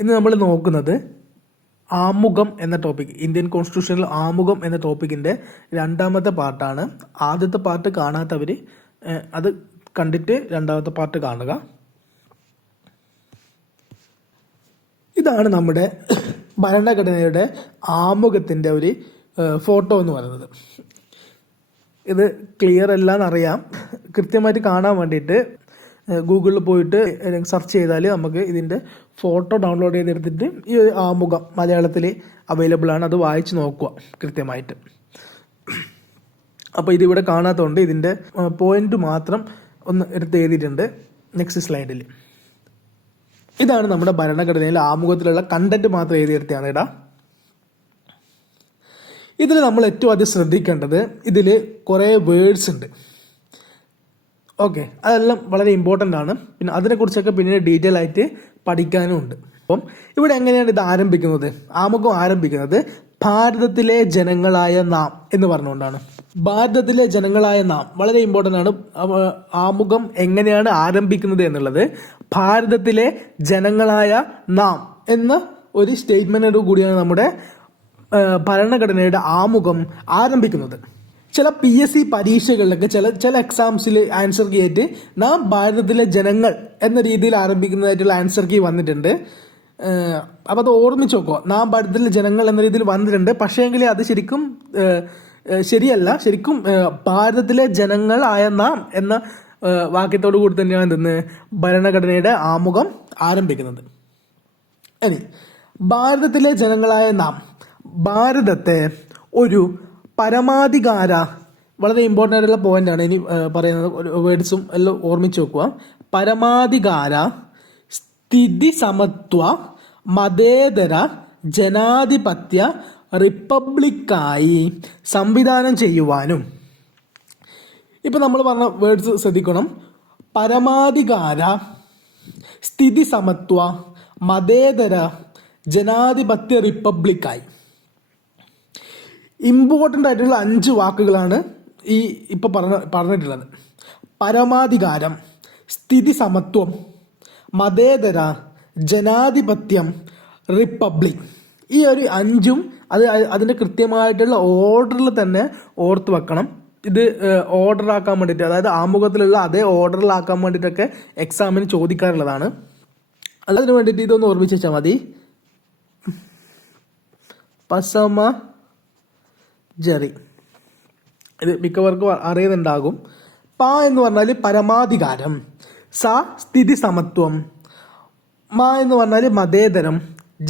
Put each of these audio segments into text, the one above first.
ഇന്ന് നമ്മൾ നോക്കുന്നത് ആമുഖം എന്ന ടോപ്പിക്, ഇന്ത്യൻ കോൺസ്റ്റിറ്റ്യൂഷനിൽ ആമുഖം എന്ന ടോപ്പിക്കിൻ്റെ രണ്ടാമത്തെ പാർട്ടാണ്. ആദ്യത്തെ പാർട്ട് കാണാത്തവർ അത് കണ്ടിട്ട് രണ്ടാമത്തെ പാർട്ട് കാണുക. ഇതാണ് നമ്മുടെ ഭരണഘടനയുടെ ആമുഖത്തിൻ്റെ ഒരു ഫോട്ടോ എന്ന് പറയുന്നത്. ഇത് ക്ലിയർ അല്ലാന്നറിയാം, കൃത്യമായിട്ട് കാണാൻ വേണ്ടിയിട്ട് ഗൂഗിളിൽ പോയിട്ട് സെർച്ച് ചെയ്താൽ നമുക്ക് ഇതിൻ്റെ ഫോട്ടോ ഡൗൺലോഡ് ചെയ്തെടുത്തിട്ട് ഈ ആമുഖം മലയാളത്തിൽ അവൈലബിൾ ആണ്, അത് വായിച്ച് നോക്കുക കൃത്യമായിട്ട്. അപ്പോൾ ഇതിവിടെ കാണാത്തതുകൊണ്ട് ഇതിൻ്റെ പോയിന്റ് മാത്രം ഒന്ന് എടുത്ത് എഴുതിയിട്ടുണ്ട് നെക്സ്റ്റ് സ്ലൈഡിൽ. ഇതാണ് നമ്മുടെ ഭരണഘടനയിൽ ആമുഖത്തിലുള്ള കണ്ടന്റ് മാത്രം എഴുതിയെടുത്താണ് ഇടാം. ഇതിൽ നമ്മൾ ഏറ്റവും ആദ്യം ശ്രദ്ധിക്കേണ്ടത് ഇതിൽ കുറേ വേർഡ്സ് ഉണ്ട്. ഓക്കെ, അതെല്ലാം വളരെ ഇമ്പോർട്ടൻ്റ് ആണ്. പിന്നെ അതിനെക്കുറിച്ചൊക്കെ പിന്നീട് ഡീറ്റെയിൽ ആയിട്ട് പഠിക്കാനും ഉണ്ട്. അപ്പം ഇവിടെ എങ്ങനെയാണ് ഇത് ആരംഭിക്കുന്നത്? ആമുഖം ആരംഭിക്കുന്നത് ഭാരതത്തിലെ ജനങ്ങളായ നാം എന്ന് പറഞ്ഞുകൊണ്ടാണ്. ഭാരതത്തിലെ ജനങ്ങളായ നാം വളരെ ഇമ്പോർട്ടൻ്റ് ആണ്. ആമുഖം എങ്ങനെയാണ് ആരംഭിക്കുന്നത് എന്നുള്ളത് ഭാരതത്തിലെ ജനങ്ങളായ നാം എന്ന ഒരു സ്റ്റേറ്റ്മെന്റോട് കൂടിയാണ് നമ്മുടെ ഭരണഘടനയുടെ ആമുഖം ആരംഭിക്കുന്നത്. ചില PSC പരീക്ഷകളിലൊക്കെ ചില എക്സാംസിൽ ആൻസർ കീ ആയിട്ട് നാം ഭാരതത്തിലെ ജനങ്ങൾ എന്ന രീതിയിൽ ആരംഭിക്കുന്നതായിട്ടുള്ള ആൻസർ കീ വന്നിട്ടുണ്ട്. അപ്പോൾ അത് ഓർമ്മിച്ച് നോക്കുക. നാം ഭാരതത്തിലെ ജനങ്ങൾ എന്ന രീതിയിൽ വന്നിട്ടുണ്ട്, പക്ഷേങ്കിൽ അത് ശരിക്കും ശരിയല്ല. ശരിക്കും ഭാരതത്തിലെ ജനങ്ങളായ നാം എന്ന വാക്യത്തോടു കൂടി തന്നെയാണ് ഇന്ന് ഭരണഘടനയുടെ ആമുഖം ആരംഭിക്കുന്നത്. ഇനി ഭാരതത്തിലെ ജനങ്ങളായ നാം ഭാരതത്തെ ഒരു പരമാധികാര, വളരെ ഇമ്പോർട്ടൻ്റ് ആയിട്ടുള്ള പോയിന്റാണ് ഇനി പറയുന്നത്, വേർഡ്സും എല്ലാം ഓർമ്മിച്ച് വെക്കുക. പരമാധികാര, സ്ഥിതി സമത്വ, മതേതര, ജനാധിപത്യ റിപ്പബ്ലിക്കായി സംവിധാനം ചെയ്യുവാനും. ഇപ്പം നമ്മൾ പറഞ്ഞ വേർഡ്സ് ശ്രദ്ധിക്കണം. പരമാധികാര, സ്ഥിതി സമത്വ, മതേതര, ജനാധിപത്യ റിപ്പബ്ലിക്കായി. ഇമ്പോർട്ടൻ്റ് ആയിട്ടുള്ള 5 വാക്കുകളാണ് ഈ ഇപ്പോൾ പറഞ്ഞിട്ടുള്ളത്. പരമാധികാരം, സ്ഥിതി സമത്വം, മതേതര, ജനാധിപത്യം, റിപ്പബ്ലിക്. ഈ ഒരു 5ഉം അതിൻ്റെ കൃത്യമായിട്ടുള്ള ഓർഡറിൽ തന്നെ ഓർത്ത് വെക്കണം. ഇത് ഓർഡറാക്കാൻ വേണ്ടിയിട്ട്, അതായത് ആമുഖത്തിലുള്ള അതേ ഓർഡറിലാക്കാൻ വേണ്ടിയിട്ടൊക്കെ എക്സാമിന് ചോദിക്കാറുള്ളതാണ്. അതിന് വേണ്ടിയിട്ട് ഇതൊന്ന് ഓർമ്മിച്ച് വെച്ചാൽ മതി. പസമ ജറി, ഇത് മിക്കവർക്കും അറിയുന്നുണ്ടാകും. പ എന്ന് പറഞ്ഞാൽ പരമാധികാരം, സ സ്ഥിതി സമത്വം, മ എന്ന് പറഞ്ഞാൽ മതേതരം,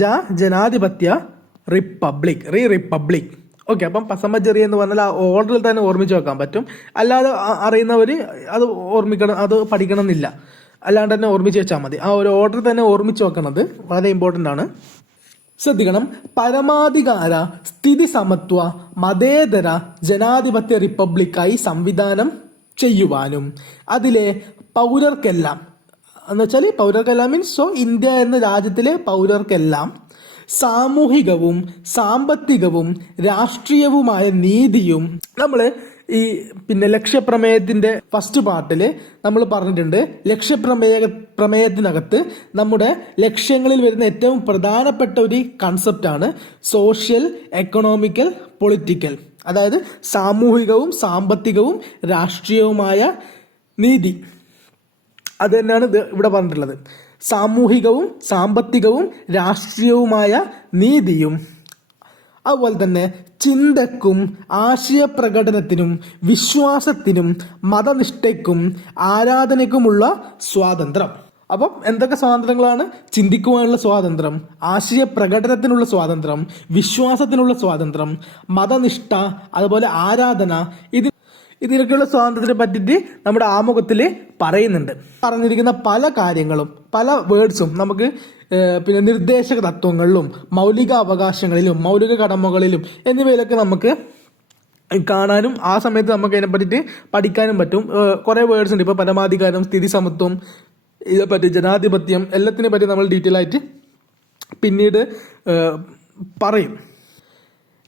ജ ജനാധിപത്യ, റിപ്പബ്ലിക് റിപ്പബ്ലിക്. ഓക്കെ, അപ്പം പസമജറി എന്ന് പറഞ്ഞാൽ ആ ഓർഡറിൽ തന്നെ ഓർമ്മിച്ച് വെക്കാൻ പറ്റും. അല്ലാതെ അറിയുന്നവർ അത് ഓർമ്മിക്കണം, അത് പഠിക്കണം എന്നില്ല, അല്ലാണ്ട് തന്നെ ഓർമ്മിച്ച് വെച്ചാൽ മതി. ആ ഒരു ഓർഡർ തന്നെ ഓർമ്മിച്ച് വെക്കുന്നത് വളരെ ഇമ്പോർട്ടൻ്റ് ആണ്. ശ്രദ്ധിക്കണം. പരമാധികാര, സ്ഥിതി സമത്വ, മതേതര, ജനാധിപത്യ റിപ്പബ്ലിക്കായി സംവിധാനം ചെയ്യുവാനും അതിലെ പൗരർക്കെല്ലാം എന്ന് വെച്ചാൽ പൗരർക്കെല്ലാം മീൻസ് ഇന്ത്യ എന്ന രാജ്യത്തിലെ പൗരർക്കെല്ലാം സാമൂഹികവും സാമ്പത്തികവും രാഷ്ട്രീയവുമായ നീതിയും. നമ്മൾ ഈ ലക്ഷ്യപ്രമേയത്തിന്റെ ഫസ്റ്റ് പാർട്ടിൽ നമ്മൾ പറഞ്ഞിട്ടുണ്ട്. പ്രമേയത്തിനകത്ത് നമ്മുടെ ലക്ഷ്യങ്ങളിൽ വരുന്ന ഏറ്റവും പ്രധാനപ്പെട്ട ഒരു കൺസെപ്റ്റാണ് സോഷ്യൽ, എക്കണോമിക്കൽ, പൊളിറ്റിക്കൽ, അതായത് സാമൂഹികവും സാമ്പത്തികവും രാഷ്ട്രീയവുമായ നീതി. അത് തന്നെയാണ് ഇവിടെ പറഞ്ഞിട്ടുള്ളത്. സാമൂഹികവും സാമ്പത്തികവും രാഷ്ട്രീയവുമായ നീതിയും, അതുപോലെ തന്നെ ചിന്തക്കും ആശയപ്രകടനത്തിനും വിശ്വാസത്തിനും മതനിഷ്ഠയ്ക്കും ആരാധനയ്ക്കുമുള്ള സ്വാതന്ത്ര്യം. അപ്പം എന്തൊക്കെ സ്വാതന്ത്ര്യങ്ങളാണ്? ചിന്തിക്കുവാനുള്ള സ്വാതന്ത്ര്യം, ആശയപ്രകടനത്തിനുള്ള സ്വാതന്ത്ര്യം, വിശ്വാസത്തിനുള്ള സ്വാതന്ത്ര്യം, മതനിഷ്ഠ, അതുപോലെ ആരാധന. ഇതിനൊക്കെയുള്ള സ്വാതന്ത്ര്യത്തെ പറ്റിയിട്ട് നമ്മുടെ ആമുഖത്തിൽ പറയുന്നുണ്ട്. പറഞ്ഞിരിക്കുന്ന പല കാര്യങ്ങളും പല വേർഡ്സും നമുക്ക് നിർദ്ദേശക തത്വങ്ങളിലും മൗലിക അവകാശങ്ങളിലും മൗലിക കടമകളിലും എന്നിവയിലൊക്കെ നമുക്ക് കാണാനും ആ സമയത്ത് നമുക്ക് അതിനെ പറ്റിയിട്ട് പഠിക്കാനും പറ്റും. കുറേ വേർഡ്സ് ഉണ്ട്. ഇപ്പോൾ പരമാധികാരം, സ്ഥിതി സമത്വം, ഇതേപ്പറ്റി ജനാധിപത്യം, എല്ലാത്തിനെ പറ്റി നമ്മൾ ഡീറ്റെയിൽ ആയിട്ട് പിന്നീട് പറയും.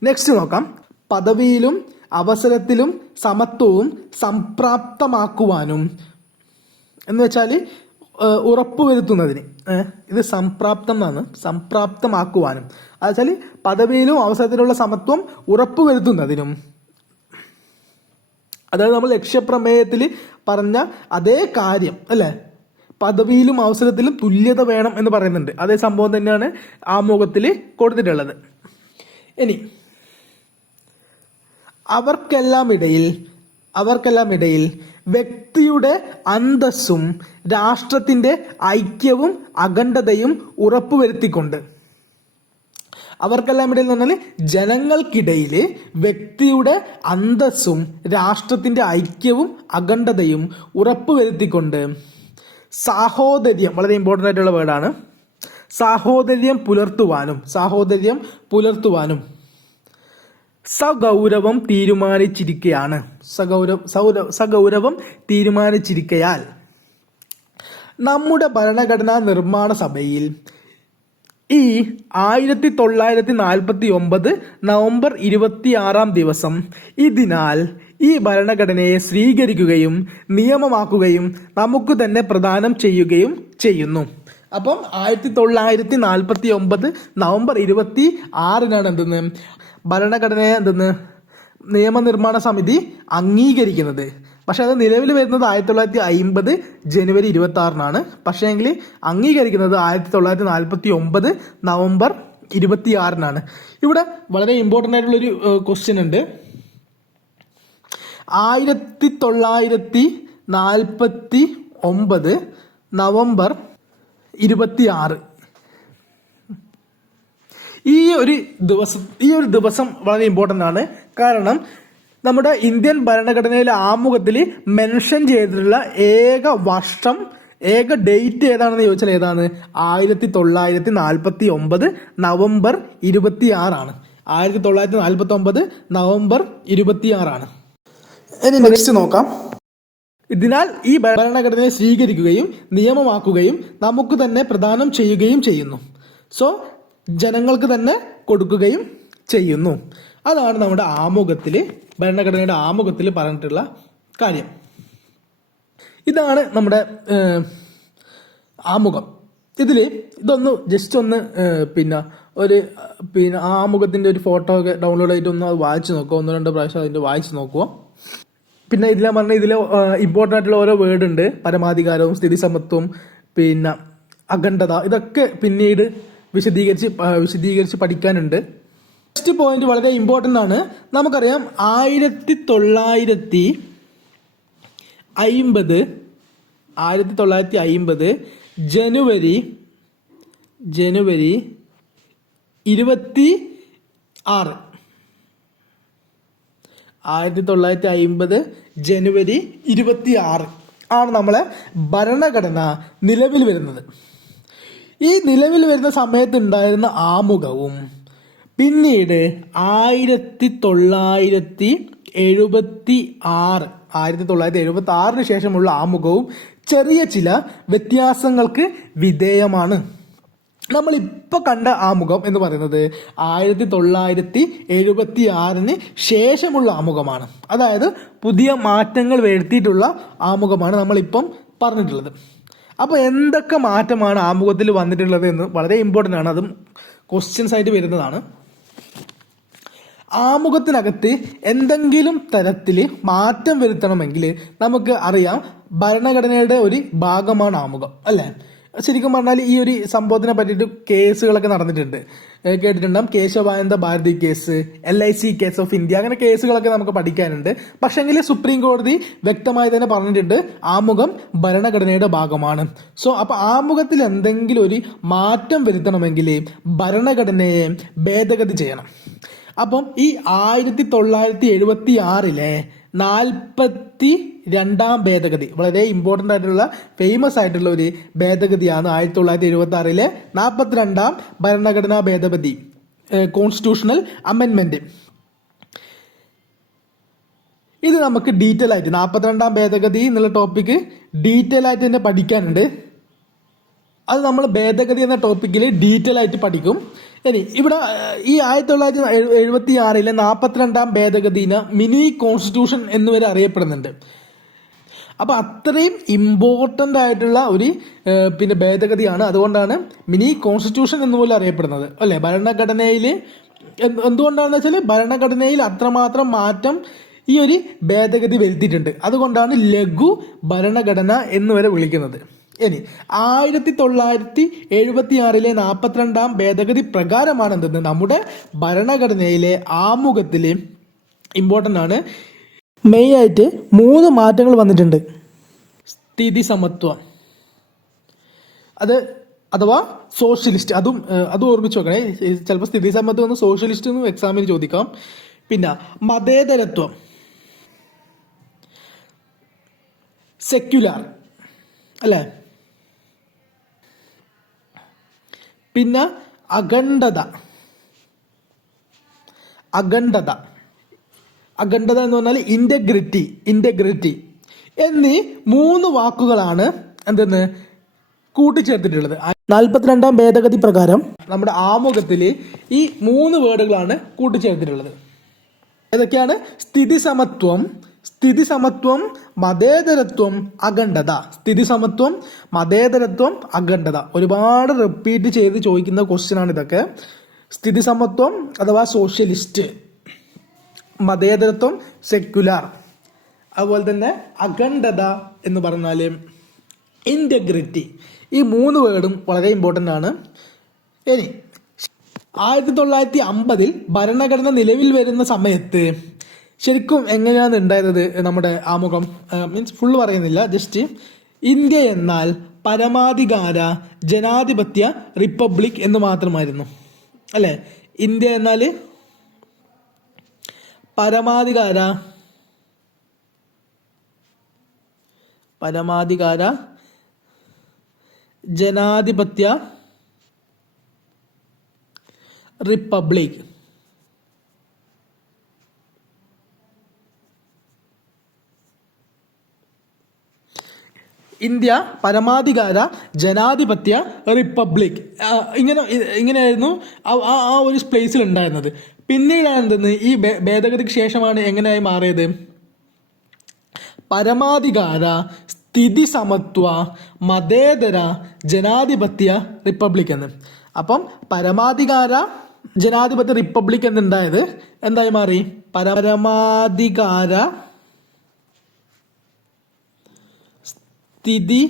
നെക്സ്റ്റ് നോക്കാം. പദവിയിലും അവസരത്തിലും സമത്വവും സംപ്രാപ്തമാക്കുവാനും എന്ന് വെച്ചാൽ ഉറപ്പുവരുത്തുന്നതിന് ഇത് സംപ്രാപ്തം എന്നാണ്, സംപ്രാപ്തമാക്കുവാനും എന്നുവെച്ചാൽ പദവിയിലും അവസരത്തിലുള്ള സമത്വം ഉറപ്പുവരുത്തുന്നതിനും, അതായത് നമ്മൾ ലക്ഷ്യപ്രമേയത്തിൽ പറഞ്ഞ അതേ കാര്യം അല്ലേ, പദവിയിലും അവസരത്തിലും തുല്യത വേണം എന്ന് പറയുന്നുണ്ട്. അതേ സംഭവം തന്നെയാണ് ആമുഖത്തിൽ കൊടുത്തിട്ടുള്ളത്. ഇനി അവർക്കെല്ലാം ഇടയിൽ വ്യക്തിയുടെ അന്തസ്സും രാഷ്ട്രത്തിൻ്റെ ഐക്യവും അഖണ്ഡതയും ഉറപ്പുവരുത്തിക്കൊണ്ട്, അവർക്കെല്ലാം ഇടയിൽ എന്ന് പറഞ്ഞാൽ ജനങ്ങൾക്കിടയിൽ വ്യക്തിയുടെ അന്തസ്സും രാഷ്ട്രത്തിൻ്റെ ഐക്യവും അഖണ്ഡതയും ഉറപ്പുവരുത്തിക്കൊണ്ട് സാഹോദര്യം, വളരെ ഇമ്പോർട്ടൻ്റ് ആയിട്ടുള്ള വേർഡാണ്, സാഹോദര്യം പുലർത്തുവാനും സഗൗരവം തീരുമാനിച്ചിരിക്കയാൽ നമ്മുടെ ഭരണഘടനാ നിർമ്മാണ സഭയിൽ ഈ 1949 നവംബർ 26 ദിവസം ഇതിനാൽ ഈ ഭരണഘടനയെ സ്വീകരിക്കുകയും നിയമമാക്കുകയും നമുക്ക് തന്നെ പ്രദാനം ചെയ്യുകയും ചെയ്യുന്നു. അപ്പം 1949 നവംബർ 26 എന്തെന്ന് ഭരണഘടനയെ നിയമനിർമ്മാണ സമിതി അംഗീകരിക്കുന്നത്. പക്ഷെ അത് നിലവിൽ വരുന്നത് 1950 ജനുവരി 26 പക്ഷേ എങ്കിൽ അംഗീകരിക്കുന്നത് 1949 നവംബർ 26 ഇവിടെ വളരെ ഇമ്പോർട്ടൻ്റ് ആയിട്ടുള്ളൊരു ക്വസ്റ്റ്യൻ ഉണ്ട്. 1949 നവംബർ 26 ഈ ഒരു ദിവസം വളരെ ഇമ്പോർട്ടൻ്റ് ആണ്. കാരണം നമ്മുടെ ഇന്ത്യൻ ഭരണഘടനയിലെ ആമുഖത്തിൽ മെൻഷൻ ചെയ്തിട്ടുള്ള ഏക ഡേറ്റ് ഏതാണെന്ന് ചോദിച്ചാൽ ഏതാണ്? 1949 നവംബർ 26 1949 നവംബർ 26 ഇനി നെക്സ്റ്റ് നോക്കാം. ഇതിനാൽ ഈ ഭരണഘടനയെ സ്വീകരിക്കുകയും നിയമമാക്കുകയും നമുക്ക് തന്നെ പ്രദാനം ചെയ്യുകയും ചെയ്യുന്നു. സോ ജനങ്ങൾക്ക് തന്നെ കൊടുക്കുകയും ചെയ്യുന്നു. അതാണ് നമ്മുടെ ഭരണഘടനയുടെ ആമുഖത്തിൽ പറഞ്ഞിട്ടുള്ള കാര്യം. ഇതാണ് നമ്മുടെ ആമുഖം. ഇതൊന്ന് ജസ്റ്റ് ഒന്ന് ആമുഖത്തിൻ്റെ ഒരു ഫോട്ടോ ഒക്കെ ഡൗൺലോഡ് ആയിട്ട് ഒന്ന് അത് വായിച്ച് നോക്കുക. 1-2 പ്രാവശ്യം അതിൻ്റെ വായിച്ച് നോക്കുക. പിന്നെ ഇതിൽ ഇമ്പോർട്ടൻ്റ് ആയിട്ടുള്ള ഓരോ വേർഡ് ഉണ്ട്. പരമാധികാരവും സ്ഥിതിസമത്വവും അഖണ്ഡത, ഇതൊക്കെ പിന്നീട് വിശദീകരിച്ച് പഠിക്കാനുണ്ട്. നെക്സ്റ്റ് പോയിന്റ് വളരെ ഇമ്പോർട്ടൻ്റ് ആണ്. നമുക്കറിയാം 1950 ജനുവരി 26 1950 ജനുവരി 26 ആണ് നമ്മളെ ഭരണഘടന നിലവിൽ വരുന്നത്. ഈ നിലവിൽ വരുന്ന സമയത്ത് ഉണ്ടായിരുന്ന ആമുഖവും പിന്നീട് 1976 ശേഷമുള്ള ആമുഖവും ചെറിയ ചില വ്യത്യാസങ്ങൾക്ക് വിധേയമാണ്. നമ്മളിപ്പോൾ കണ്ട ആമുഖം എന്ന് പറയുന്നത് 1976 ശേഷമുള്ള ആമുഖമാണ്. അതായത് പുതിയ മാറ്റങ്ങൾ വരുത്തിയിട്ടുള്ള ആമുഖമാണ് നമ്മളിപ്പം പറഞ്ഞിട്ടുള്ളത്. അപ്പോൾ എന്തൊക്കെ മാറ്റമാണ് ആമുഖത്തിൽ വന്നിട്ടുള്ളത് എന്ന് വളരെ ഇമ്പോർട്ടൻ്റ് ആണ്. അതും ക്വസ്റ്റ്യൻസ് ആയിട്ട് വരുന്നതാണ്. ആമുഖത്തിനകത്ത് എന്തെങ്കിലും തരത്തിൽ മാറ്റം വരുത്തണമെങ്കിൽ നമുക്ക് അറിയാം ഭരണഘടനയുടെ ഒരു ഭാഗമാണ് ആമുഖം അല്ലേ. ശരിക്കും പറഞ്ഞാൽ ഈ ഒരു സംഭവത്തിനെ പറ്റിയിട്ട് കേസുകളൊക്കെ നടന്നിട്ടുണ്ട്, കേട്ടിട്ടുണ്ടാകും. Kesavananda Bharati case, LIC case of India, അങ്ങനെ കേസുകളൊക്കെ നമുക്ക് പഠിക്കാനുണ്ട്. പക്ഷേങ്കിൽ സുപ്രീം കോടതി വ്യക്തമായി തന്നെ പറഞ്ഞിട്ടുണ്ട് ആമുഖം ഭരണഘടനയുടെ ഭാഗമാണ്. സോ അപ്പോൾ ആമുഖത്തിൽ എന്തെങ്കിലും ഒരു മാറ്റം വരുത്തണമെങ്കിൽ ഭരണഘടനയെ ഭേദഗതി ചെയ്യണം. അപ്പം ഈ 1976 42 ഭേദഗതി വളരെ ഇമ്പോർട്ടൻ്റ് ആയിട്ടുള്ള ഫേമസ് ആയിട്ടുള്ള ഒരു ഭേദഗതിയാണ് 1976 42 ഭരണഘടനാ ഭേദഗതി, കോൺസ്റ്റിറ്റ്യൂഷണൽ അമെൻമെന്റ്. ഇത് നമുക്ക് ഡീറ്റെയിൽ ആയിട്ട് 42 ഭേദഗതി എന്നുള്ള ടോപ്പിക്ക് ഡീറ്റെയിൽ ആയിട്ട് തന്നെ പഠിക്കാനുണ്ട്. അത് നമ്മൾ ഭേദഗതി എന്ന ടോപ്പിക്കിൽ ഡീറ്റെയിൽ ആയിട്ട് പഠിക്കും. ഇനി ഇവിടെ ഈ 1976 42 ഭേദഗതിനെ മിനി കോൺസ്റ്റിറ്റ്യൂഷൻ എന്നുവരെ അറിയപ്പെടുന്നുണ്ട്. അപ്പോൾ അത്രയും ഇമ്പോർട്ടൻ്റ് ആയിട്ടുള്ള ഒരു പിന്നെ ഭേദഗതിയാണ്. അതുകൊണ്ടാണ് മിനി കോൺസ്റ്റിറ്റ്യൂഷൻ എന്ന് പോലും അറിയപ്പെടുന്നത് അല്ലേ. ഭരണഘടനയിൽ എന്തുകൊണ്ടാണെന്ന് വെച്ചാൽ ഭരണഘടനയിൽ അത്രമാത്രം മാറ്റം ഈ ഒരു ഭേദഗതി വരുത്തിയിട്ടുണ്ട്. അതുകൊണ്ടാണ് ലഘു ഭരണഘടന എന്ന് വരെ വിളിക്കുന്നത്. ഇനി 1976 42 ഭേദഗതി പ്രകാരമാണ് എന്തെന്ന് നമ്മുടെ ഭരണഘടനയിലെ ആമുഖത്തിൽ ഇമ്പോർട്ടൻ്റ് ആണ്. മെയിനായിട്ട് 3 മാറ്റങ്ങൾ വന്നിട്ടുണ്ട്. സ്ഥിതി സമത്വം അഥവാ സോഷ്യലിസ്റ്റ്, അതും ഓർമ്മിച്ച് നോക്കണേ. ചിലപ്പോൾ സ്ഥിതി സമത്വം ഒന്ന് സോഷ്യലിസ്റ്റ് എന്നും എക്സാമിന് ചോദിക്കാം. പിന്നെ മതേതരത്വം, സെക്യുലർ അല്ലേ. പിന്നെ അഖണ്ഡത എന്ന് പറഞ്ഞാൽ ഇന്റഗ്രിറ്റി എന്നീ 3 വാക്കുകളാണ് എന്തെന്ന് കൂട്ടിച്ചേർത്തിട്ടുള്ളത്. 42 ഭേദഗതി പ്രകാരം നമ്മുടെ ആമുഖത്തിൽ ഈ 3 വേർഡുകളാണ് കൂട്ടിച്ചേർത്തിട്ടുള്ളത്. ഏതൊക്കെയാണ്? സ്ഥിതി സമത്വം, മതേതരത്വം, അഖണ്ഡത. സ്ഥിതി സമത്വം, മതേതരത്വം, അഖണ്ഡത. ഒരുപാട് റിപ്പീറ്റ് ചെയ്ത് ചോദിക്കുന്ന ക്വസ്റ്റ്യൻ ആണ് ഇതൊക്കെ. സ്ഥിതി സമത്വം അഥവാ സോഷ്യലിസ്റ്റ്, മതേതരത്വം സെക്യുലർ, അതുപോലെ തന്നെ അഖണ്ഡത എന്ന് പറഞ്ഞാൽ ഇൻറ്റഗ്രിറ്റി. ഈ 3 വേർഡും വളരെ ഇമ്പോർട്ടൻ്റ് ആണ്. ഇനി 1950 ഭരണഘടന നിലവിൽ വരുന്ന സമയത്ത് ശരിക്കും എങ്ങനെയാണ് ഉണ്ടായത് നമ്മുടെ ആമുഖം? മീൻസ് ഫുള്ള് പറയുന്നില്ല, ജസ്റ്റ് ഇന്ത്യ എന്നാൽ പരമാധികാര ജനാധിപത്യ റിപ്പബ്ലിക് എന്ന് മാത്രമായിരുന്നു അല്ലേ. ഇന്ത്യ എന്നാൽ പരമാധികാര ജനാധിപത്യ റിപ്പബ്ലിക്. ഇന്ത്യ പരമാധികാര ജനാധിപത്യ റിപ്പബ്ലിക് ഇങ്ങനെയായിരുന്നു ആ ഒരു പ്ലേസിൽ ഉണ്ടായിരുന്നത്. പിന്നീടാണ് എന്തെന്ന് ഈ ഭേദഗതിക്ക് ശേഷമാണ് എങ്ങനെയായി മാറിയത്? പരമാധികാര സ്ഥിതി സമത്വ മതേതര ജനാധിപത്യ റിപ്പബ്ലിക് എന്ന്. അപ്പം പരമാധികാര ജനാധിപത്യ റിപ്പബ്ലിക് എന്നുണ്ടായത് എന്തായി മാറി? പരമാധികാര സ്ഥിതി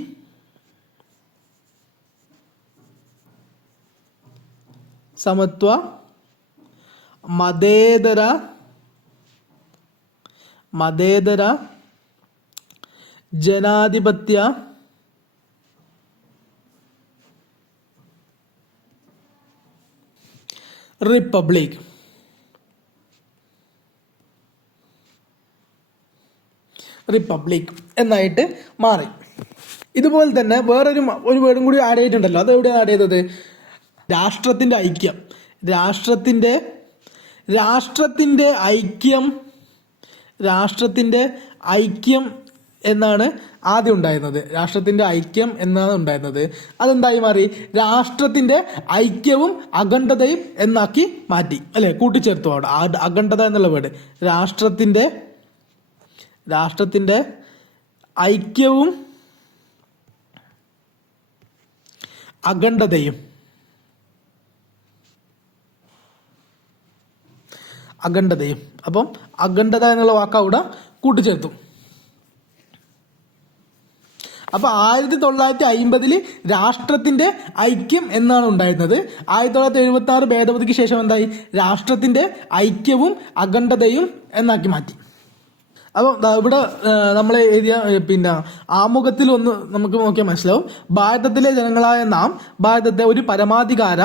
സമത്വ മതേതര ജനാധിപത്യ റിപ്പബ്ലിക്. എന്നായിട്ട് മാറി. ഇതുപോലെ തന്നെ വേറൊരു വേർഡും കൂടി ആഡ് ചെയ്തിട്ടുണ്ടല്ലോ. അത് എവിടെയാണ് ആഡ് ചെയ്തത്? രാഷ്ട്രത്തിൻ്റെ ഐക്യം എന്നാണ് ആദ്യം ഉണ്ടായിരുന്നത്. അതെന്തായി മാറി? രാഷ്ട്രത്തിൻ്റെ ഐക്യവും അഖണ്ഡതയും എന്നാക്കി മാറ്റി അല്ലേ, കൂട്ടിച്ചേർത്തു. അവിടെ അഖണ്ഡത എന്നുള്ള വേർഡ് രാഷ്ട്രത്തിൻ്റെ ഐക്യവും അഖണ്ഡതയും. അപ്പം അഖണ്ഡത എന്നുള്ള വാക്ക് അവിടെ കൂട്ടിച്ചേർത്തു. അപ്പോൾ 1950 രാഷ്ട്രത്തിൻ്റെ ഐക്യം എന്നാണ് ഉണ്ടായിരുന്നത്. 1976 ഭേദഗതിക്ക് ശേഷം എന്തായി? രാഷ്ട്രത്തിൻ്റെ ഐക്യവും അഖണ്ഡതയും എന്നാക്കി മാറ്റി. അപ്പോൾ ഇവിടെ നമ്മൾ എഴുതിയ പിന്നെ ആമുഖത്തിൽ ഒന്ന് നമുക്ക് നോക്കിയാൽ മനസ്സിലാവും. ഭാരതത്തിലെ ജനങ്ങളായ നാം ഭാരതത്തെ ഒരു പരമാധികാര,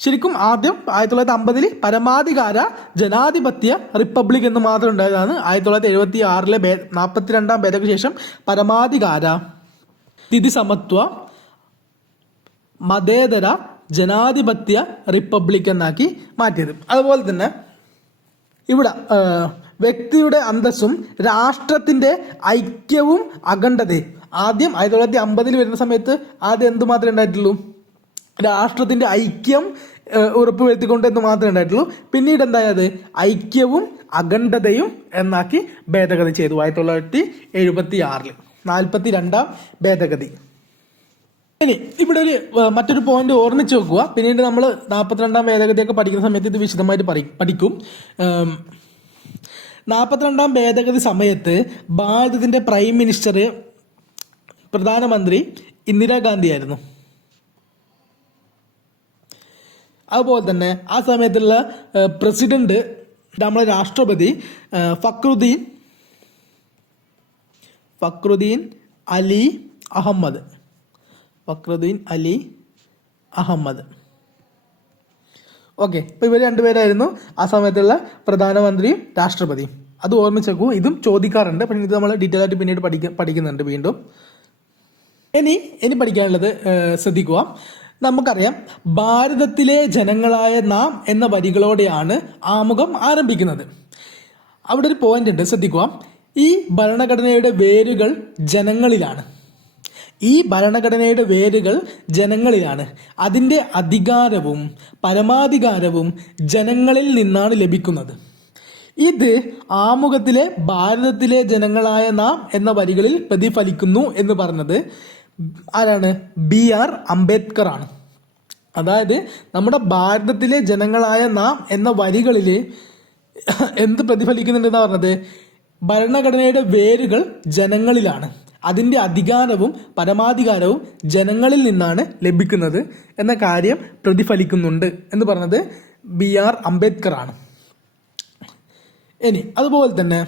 ശരിക്കും ആദ്യം 1950 പരമാധികാര ജനാധിപത്യ റിപ്പബ്ലിക് എന്ന് മാത്രം ഉണ്ടായതാണ്. 1976 42 ഭേദഗതിക്ക് ശേഷം പരമാധികാര സ്ഥിതി സമത്വ മതേതര ജനാധിപത്യ റിപ്പബ്ലിക് എന്നാക്കി മാറ്റിയത്. അതുപോലെ തന്നെ ഇവിടെ വ്യക്തിയുടെ അന്തസ്സും രാഷ്ട്രത്തിൻ്റെ ഐക്യവും അഖണ്ഡതയും. ആദ്യം 1950 വരുന്ന സമയത്ത് ആദ്യം എന്ത് മാത്രമേ ഉണ്ടായിട്ടുള്ളൂ? രാഷ്ട്രത്തിൻ്റെ ഐക്യം ഉറപ്പുവരുത്തിക്കൊണ്ട് എന്ന് മാത്രമേ ഉണ്ടായിട്ടുള്ളൂ. പിന്നീട് എന്തായത്? ഐക്യവും അഖണ്ഡതയും എന്നാക്കി ഭേദഗതി ചെയ്തു 1976 42ാം ഭേദഗതി. ഇനി ഇവിടെ മറ്റൊരു പോയിന്റ് ഓർമ്മിച്ച് വെക്കുക. പിന്നീട് നമ്മൾ 42ാം ഭേദഗതിയൊക്കെ പഠിക്കുന്ന സമയത്ത് ഇത് വിശദമായിട്ട് പഠിക്കും. 42ാം ഭേദഗതി സമയത്ത് ഭാരതത്തിന്റെ പ്രൈം മിനിസ്റ്റർ പ്രധാനമന്ത്രി ഇന്ദിരാഗാന്ധി ആയിരുന്നു. അതുപോലെ തന്നെ ആ സമയത്തുള്ള പ്രസിഡന്റ് നമ്മളെ രാഷ്ട്രപതി ഫക്രുദ്ദീൻ അലി അഹമ്മദ്. ഓക്കെ, ഇപ്പൊ ഇവർ രണ്ടുപേരായിരുന്നു ആ സമയത്തുള്ള പ്രധാനമന്ത്രിയും രാഷ്ട്രപതിയും. അത് ഓർമ്മിച്ചേക്കൂ, ഇതും ചോദിക്കാറുണ്ട്. പക്ഷേ ഇത് നമ്മൾ ഡീറ്റെയിൽ ആയിട്ട് പിന്നീട് പഠിക്കുന്നുണ്ട് വീണ്ടും. ഇനി പഠിക്കാനുള്ളത് ശ്രദ്ധിക്കുക. നമുക്കറിയാം, ഭാരതത്തിലെ ജനങ്ങളായ നാം എന്ന വരികളോടെയാണ് ആമുഖം ആരംഭിക്കുന്നത്. അവിടെ ഒരു പോയിന്റ് ഉണ്ട്, ശ്രദ്ധിക്കുക. ഈ ഭരണഘടനയുടെ വേരുകൾ ജനങ്ങളിലാണ്. അതിൻ്റെ അധികാരവും പരമാധികാരവും ജനങ്ങളിൽ നിന്നാണ് ലഭിക്കുന്നത്. ഇത് ആമുഖത്തിലെ ഭാരതത്തിലെ ജനങ്ങളായ നാം എന്ന വരികളിൽ പ്രതിഫലിക്കുന്നു എന്ന് പറഞ്ഞത് ആരാണ്? BR അംബേദ്കർ ആണ്. അതായത് നമ്മുടെ ഭാരതത്തിലെ ജനങ്ങളായ നാം എന്ന വരികളിൽ എന്ത് പ്രതിഫലിക്കുന്നുണ്ടെന്നാണ് പറഞ്ഞത്? ഭരണഘടനയുടെ വേരുകൾ ജനങ്ങളിലാണ്, അതിൻ്റെ അധികാരവും പരമാധികാരവും ജനങ്ങളിൽ നിന്നാണ് ലഭിക്കുന്നത് എന്ന കാര്യം പ്രതിഫലിക്കുന്നുണ്ട് എന്ന് പറഞ്ഞത് BR അംബേദ്കർ ആണ്. ഇനി അതുപോലെ തന്നെ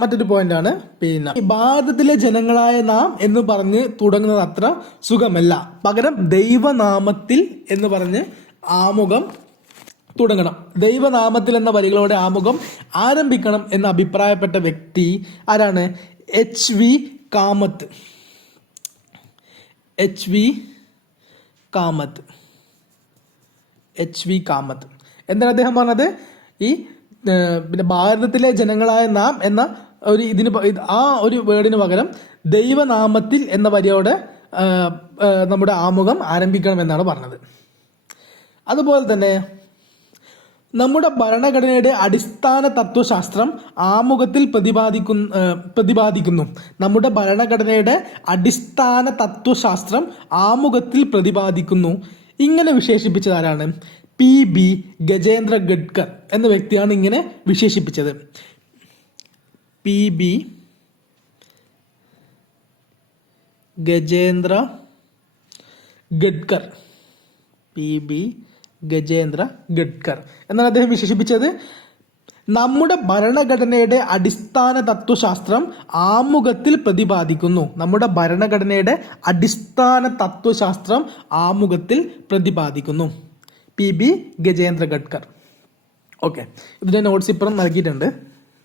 മറ്റൊരു പോയിന്റാണ്, പിന്നെ ഭാരതത്തിലെ ജനങ്ങളായ നാം എന്ന് പറഞ്ഞ് തുടങ്ങുന്നത് അത്ര സുഖമല്ല. പകരം ദൈവനാമത്തിൽ എന്ന് പറഞ്ഞ് ആമുഖം തുടങ്ങണം. ദൈവനാമത്തിൽ എന്ന വരികളോടെ ആമുഖം ആരംഭിക്കണം എന്ന് അഭിപ്രായപ്പെട്ട വ്യക്തി ആരാണ്? HV കാമത്ത്. എന്താണ് അദ്ദേഹം പറഞ്ഞത്? പിന്നെ ഭാരതത്തിലെ ജനങ്ങളായ നാം എന്ന ആ ഒരു വേർഡിന് പകരം ദൈവനാമത്തിൽ എന്ന വരിയോടെ നമ്മുടെ ആമുഖം ആരംഭിക്കണം എന്നാണ് പറഞ്ഞത്. അതുപോലെ തന്നെ നമ്മുടെ ഭരണഘടനയുടെ അടിസ്ഥാന തത്വശാസ്ത്രം ആമുഖത്തിൽ പ്രതിപാദിക്കുന്നു. നമ്മുടെ ഭരണഘടനയുടെ അടിസ്ഥാന തത്വശാസ്ത്രം ആമുഖത്തിൽ പ്രതിപാദിക്കുന്നു. ഇങ്ങനെ വിശേഷിപ്പിച്ചത് ആരാണ്? PB ഗജേന്ദ്ര ഗഡ്കർ എന്ന വ്യക്തിയാണ് ഇങ്ങനെ വിശേഷിപ്പിച്ചത്. PB ഗജേന്ദ്ര ഗഡ്കർ എന്നാണ് അദ്ദേഹം വിശേഷിപ്പിച്ചത്. നമ്മുടെ ഭരണഘടനയുടെ അടിസ്ഥാന തത്വശാസ്ത്രം ആമുഖത്തിൽ പ്രതിപാദിക്കുന്നു. നമ്മുടെ ഭരണഘടനയുടെ അടിസ്ഥാന തത്വശാസ്ത്രം ആമുഖത്തിൽ പ്രതിപാദിക്കുന്നു. PB ഗജേന്ദ്ര ഗഡ്കർ. ഓക്കെ, ഇതിൻ്റെ നോട്ട്സ് ഇപ്പുറം നൽകിയിട്ടുണ്ട്.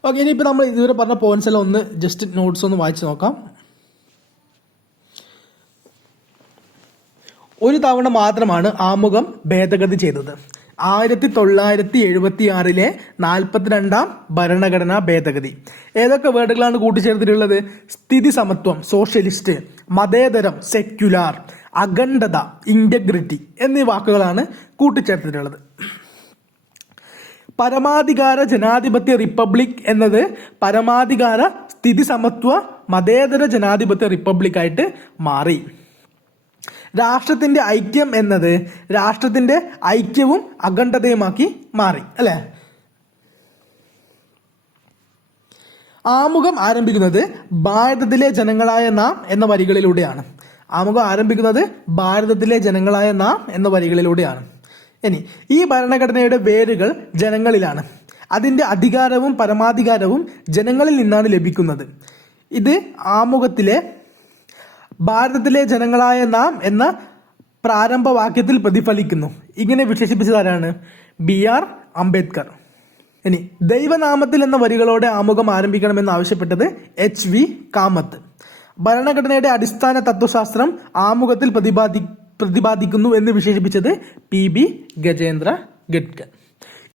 ഓക്കെ, ഇനിയിപ്പോൾ നമ്മൾ ഇതുവരെ പറഞ്ഞ പോയിന്റ്സ് എല്ലാം ഒന്ന് ജസ്റ്റ് നോട്ട്സ് ഒന്ന് വായിച്ചു നോക്കാം. ഒരു തവണ മാത്രമാണ് ആമുഖം ഭേദഗതി ചെയ്തത്. 1976 42ാം ഭരണഘടനാ ഭേദഗതി. ഏതൊക്കെ വേർഡുകളാണ് കൂട്ടിച്ചേർത്തിട്ടുള്ളത്? സ്ഥിതി സമത്വം, സോഷ്യലിസ്റ്റ്, മതേതരം, സെക്യുലാർ, അഖണ്ഡത, ഇന്റഗ്രിറ്റി എന്നീ വാക്കുകളാണ് കൂട്ടിച്ചേർത്തിട്ടുള്ളത്. പരമാധികാര ജനാധിപത്യ റിപ്പബ്ലിക് എന്നത് പരമാധികാര സ്ഥിതി സമത്വ മതേതര ജനാധിപത്യ റിപ്പബ്ലിക് ആയിട്ട് മാറി. രാഷ്ട്രത്തിന്റെ ഐക്യം എന്നത് രാഷ്ട്രത്തിന്റെ ഐക്യവും അഖണ്ഡതയുമാക്കി മാറി, അല്ലെ? ആമുഖം ആരംഭിക്കുന്നത് ഭാരതത്തിലെ ജനങ്ങളായ നാം എന്ന വരികളിലൂടെയാണ്. ഇനി ഈ ഭരണഘടനയുടെ വേരുകൾ ജനങ്ങളിലാണ്. അതിൻ്റെ അധികാരവും പരമാധികാരവും ജനങ്ങളിൽ നിന്നാണ് ലഭിക്കുന്നത്. ഇത് ആമുഖത്തിലെ ഭാരതത്തിലെ ജനങ്ങളായ നാം എന്ന പ്രാരംഭവാക്യത്തിൽ പ്രതിഫലിക്കുന്നു. ഇങ്ങനെ വിശേഷിപ്പിച്ചതാരാണ്? BR അംബേദ്കർ. ഇനി ദൈവനാമത്തിൽ എന്ന വരികളോടെ ആമുഖം ആരംഭിക്കണമെന്ന് ആവശ്യപ്പെട്ടത് HV കാമത്ത്. ഭരണഘടനയുടെ അടിസ്ഥാന തത്വശാസ്ത്രം ആമുഖത്തിൽ പ്രതിപാദിക്കുന്നു എന്ന് വിശേഷിപ്പിച്ചത് PB ഗജേന്ദ്ര ഗഡ്കർ.